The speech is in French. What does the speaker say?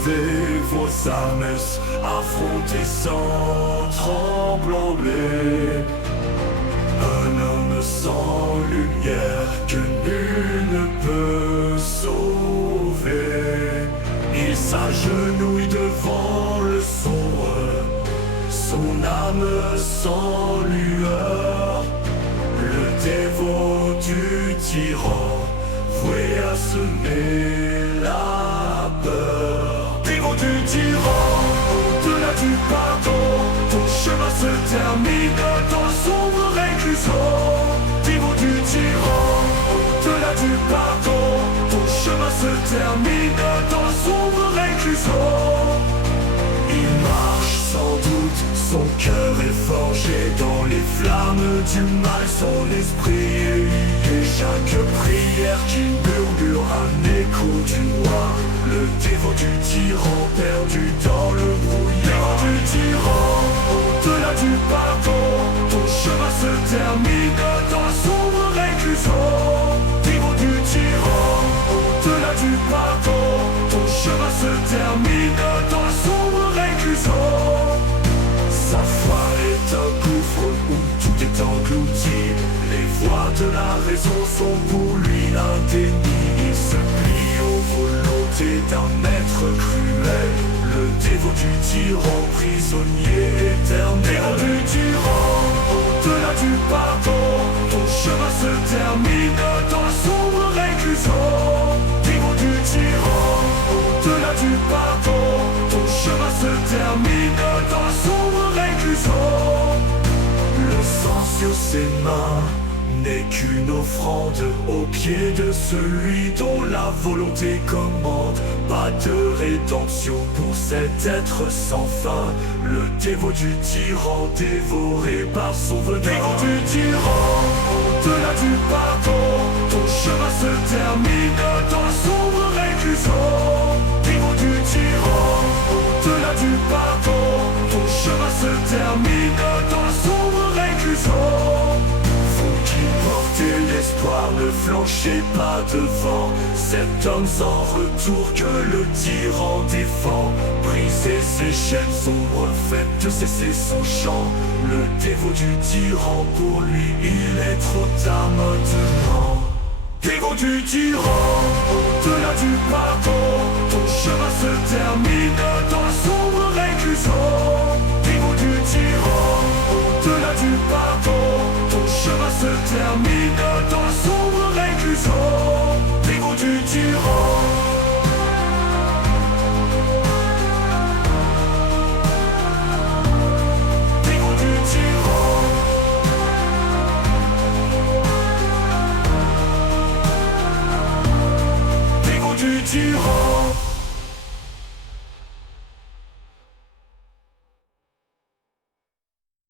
levez vos âmes, affrontez sans trembler un homme sans lumière que nul ne peut sauver. Il s'agenouille devant le sombre, son âme sans lueur. Le dévot du tyran, voué à semer la peur. Dévot du tyran, au-delà du pardon, ton chemin se termine dans sombre réclusion. Dévot du tyran, au-delà du pardon, ton chemin se termine dans sombre réclusion. Il marche sans doute, son cœur est forgé dans les flammes du mal, son esprit est lié. Chaque prière qui murmure un écho du noir, le dévot du tyran perdu dans le brouillard. Dévot du tyran, au-delà du pardon, ton chemin se termine dans sombre réclusion. Dévot du tyran, au-delà du pardon, ton chemin se termine dans sombre réclusion. Sa foi est un gouffre où tout est englouti. Les voies de la raison sont pour lui un déni. Il se plie aux volontés d'un maître cruel, le dévot du tyran, prisonnier éternel. Dévot du tyran, au-delà du pardon, ton chemin se termine dans sombre réclusion. Dévot du tyran, au-delà du pardon, ton chemin se termine dans sombre réclusion. Le sang sur ses mains n'est qu'une offrande aux pieds de celui dont la volonté commande. Pas de rédemption pour cet être sans fin, le dévot du tyran dévoré par son venin. Dévot du tyran, au-delà du pardon, ton chemin se termine dans sombre réclusion. Dévot du tyran, au-delà du pardon, ton chemin se termine dans sombre réclusion. Portez l'espoir, ne flanchez pas devant cet homme sans retour que le tyran défend. Brisez ses chaînes sombres, faites cesser son chant. Le dévot du tyran, pour lui il est trop tard maintenant. Dévot du tyran, au-delà du pardon, ton chemin se termine dans sombre réclusion. Dévot du tyran, au-delà du pardon, ton chemin se termine dans sombre réclusion. Dévot du tyran. Dévot du tyran. Dévot du tyran.